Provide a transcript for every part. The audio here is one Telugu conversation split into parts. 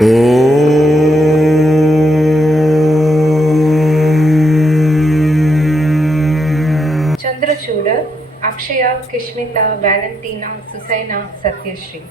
చంద్రచూడ, అక్షయ, కిష్మిత, వ్యాలంటీనా, సుసైన, సత్యశ్రీ.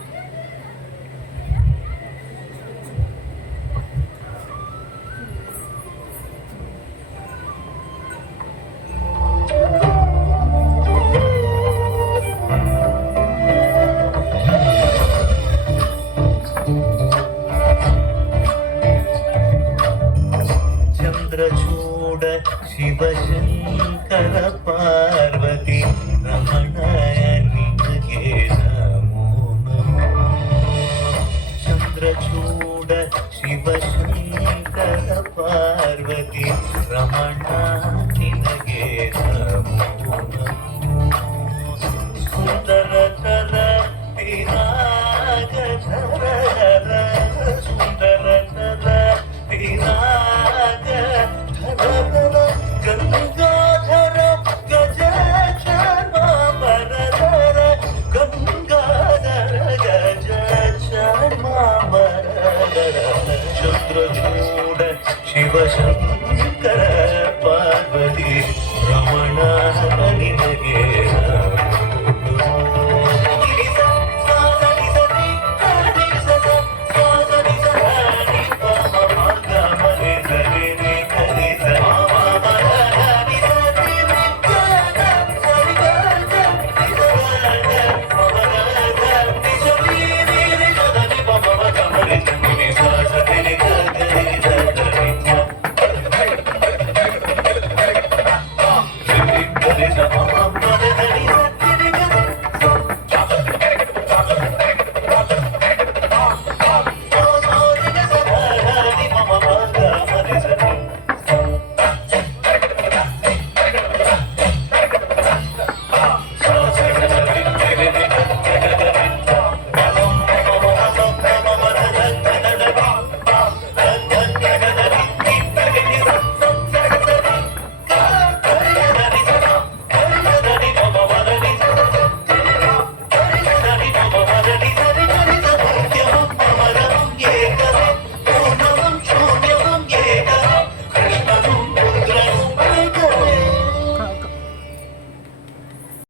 చంద్రచూడ శివశంకర పార్వతి రమణాయ నినగే నమో నమో. చంద్రచూడ శివశంకర పార్వతి రమణాయ నినగే నమో నమో. సుందరతర పినాగ ధర సుందరతర పినాగ గంగాధర గజ చామరధర గంగాధర గజ చామరధర. చంద్రచూడ శివశంకర పార్వతి రమణ నినగే